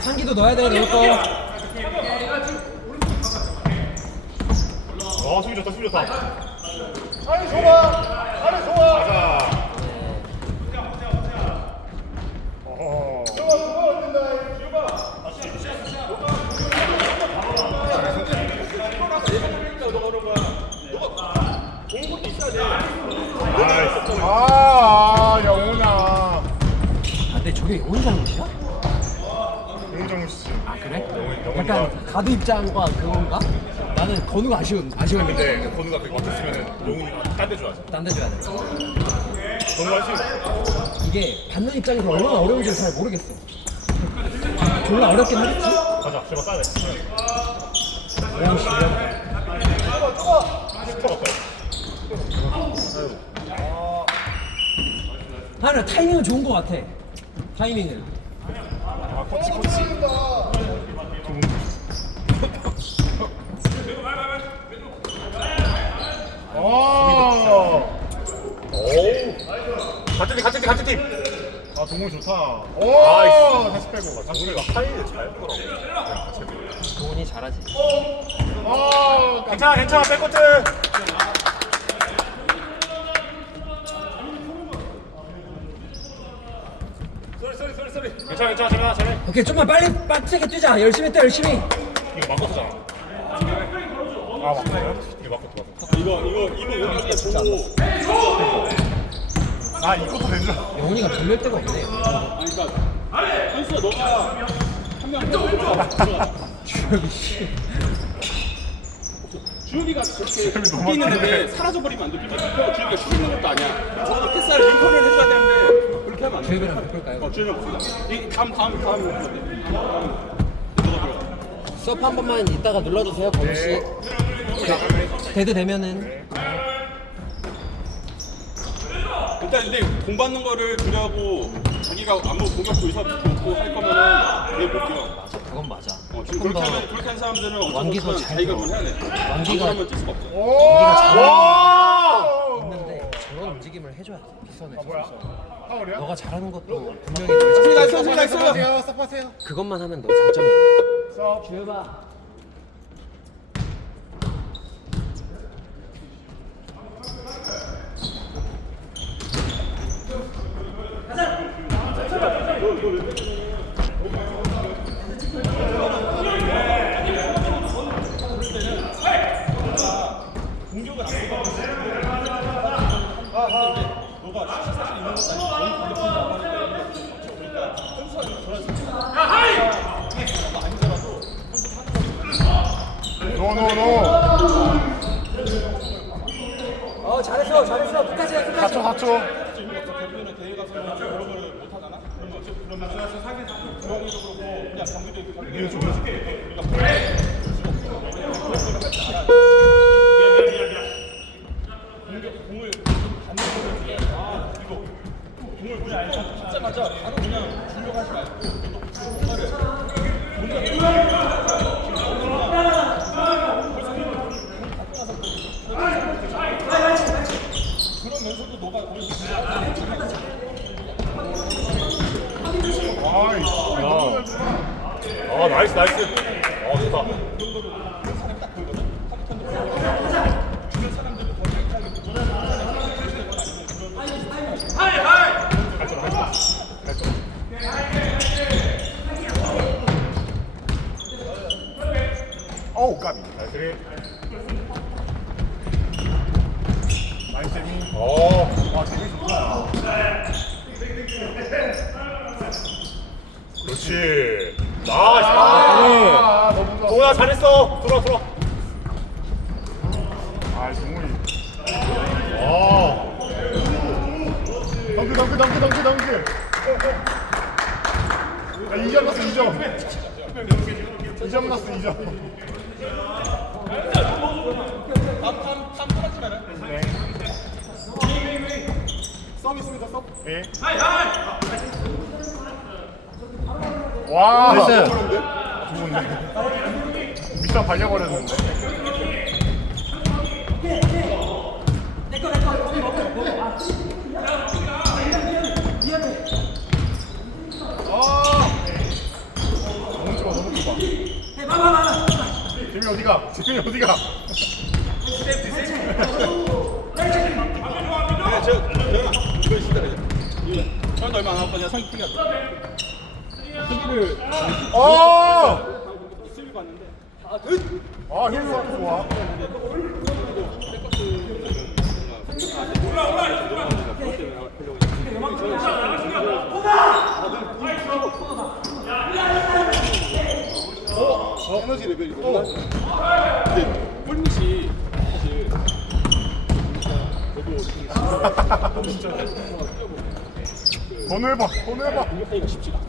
상기도 넣어야 돼 넣을 거. 어 수비 좋다 수비 좋다. 아니 좋아. 아니 좋아. 가자 어허 좋아 좋아 어딘다 나이스 아 영훈아 아, 저게 오른 잘못이야? 용정우 씨 그래? 약간 가드 입장과 그건가? 나는 건우가 아쉬운 아쉬웠는데 근데 건우가 그렇게 맡았으면은 용훈이가 딴데 줘야지 딴데 줘야 돼. 건우 하시 이게 받는 입장에서 얼마나 어려운지 잘 모르겠어. 졸라 어렵긴 하겠지. 가자 제발 싸야 돼오 씨. 슈퍼 같다 하나 타이밍은 좋은 거 같아. 타이밍은. 아 코치 코치 어. 오! 같은 팀 같은 팀 같은 팀. 아 동훈 좋다. 아이씨. 오 다시 빼고 가 동훈이가. 하이를 잘 보더라고. 도훈이 잘하지. 아 괜찮아 괜찮아. 백코트 쏘리 쏘리 쏘리 쏘리 괜찮아 괜찮아 괜찮아 잘해. 오케이 좀만 빨리 빡세게 뛰자. 열심히 뛰어 열심히. 이거 마코트잖아. 아 맞네? 이거 마코트 마코트 이거 이거 이거 여기 보고 아 이것도 된줄 영훈이가 돌릴 데가 없네. 아니 그러니까 현수야 너가 한명 들어가 주혁이 씨. 주혁이가 저렇게 너무 슈팅 있는데 사라져버리면 안돼 주혁이가 슈팅 있는 것도 아니야. 저거 패스를 링컨을 해줘야 되는데 안돼 주혁이랑 바꿀까요? 어이 다음 다음 다음 서브 한 번만 이따가 눌러주세요, 건우 씨. 데드 되면은 일단 근데 공 받는 거를 주려고 자기가 아무 공격도 의사 없고 할 거면은 그게 못 뛰어 그건 맞아. 어, 지금 조금 그렇게 더 하면 그렇게 하는 사람들은 어쩌면 잘 자기가. 뭘 해야 돼 완기가- 완기가 뛸 수가 없어 있는데 움직임을 해줘야 돼. 비선에서. 뭐야 파울이야? 너가 잘하는 것도 분명히 너 나이스 나이스 나이스 스탑하세요 스탑하세요 그것만 하면 너 장점이야. 주혁아. 노노노. 어 잘했어 잘했어. 끝까지 해 끝까지. 4초 4초. 아이 아 나이스 나이스. 어 좋다. 어우 까비. 나이스. 어 좋다 그렇지 나이스 아, 아 너무 좋아 동아 잘했어. 들어와 들어와. 아 동훈이. 어 덩크 덩크 덩크 덩크 덩크. 아 2점 났어 2점. 2점 났어 2점. 네. 서브 있습니다 서브 예 와. 나이스. 좋은데? 밑사 발려버렸는데. 아. 어디가? 재민 어디가? 수비를 어! 수비 봤는데 아, 힐스 좋아. 에너지 레벨이 너무 낮아. 근데 꿀밑이 사실 저도 진짜 더 넓어, 더 넓어. 공격하기가 쉽지가 않아.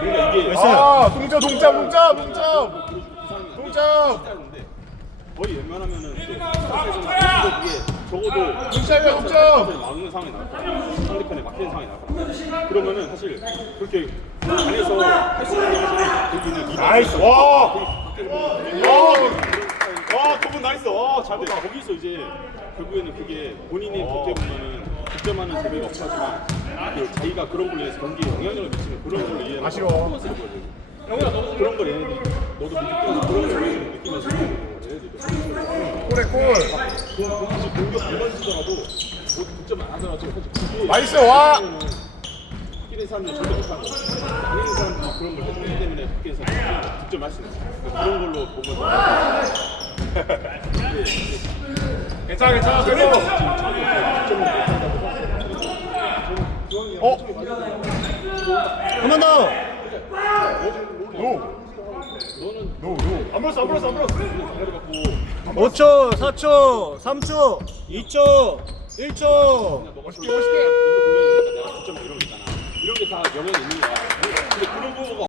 그러니까 이게 아, 동점, 동점, 동점, 동점. 동점. 거의 웬만하면은 적어도 동점이야, 동점. 막는 상황이 나왔고 상대편에 막히는 상황이 나왔고 그러면은 사실 그렇게 안에서 할 수 있는 리바 나이스. 와. 와, 두분 나이스. 와, 잘 됐다. 거기서 이제 결국에는 그게 본인이 보면은 득점하는 재미가 없지만 그 자기가 그런 걸로 인해서 경기에 영향력을 미치는 그런 걸로 이해하는 아쉬워. 퍼포먼스거든. 그런 걸 얘네들이 너도 느끼면서 그런 걸 느끼면서 골에 골. 공식 공격 안 던지더라도 뭐 득점 안 하더라도 사실 그게 나이스, 와. 뛰는 사람들 절대 못하고 아닌 사람들이 그런 걸 해주기 때문에 밖에서 득점할 수 있는 거야. 그런 걸로 보면 괜찮아, 괜찮아. 어? 한번 더. 노. 노, 노. 안 불었어, 안 불었어, 안 불었어. 5초, 4초, 3초, 2초, 1초. 멋있게 멋있게 이런 게 다 영향이 있는 거야 근데 그런 거가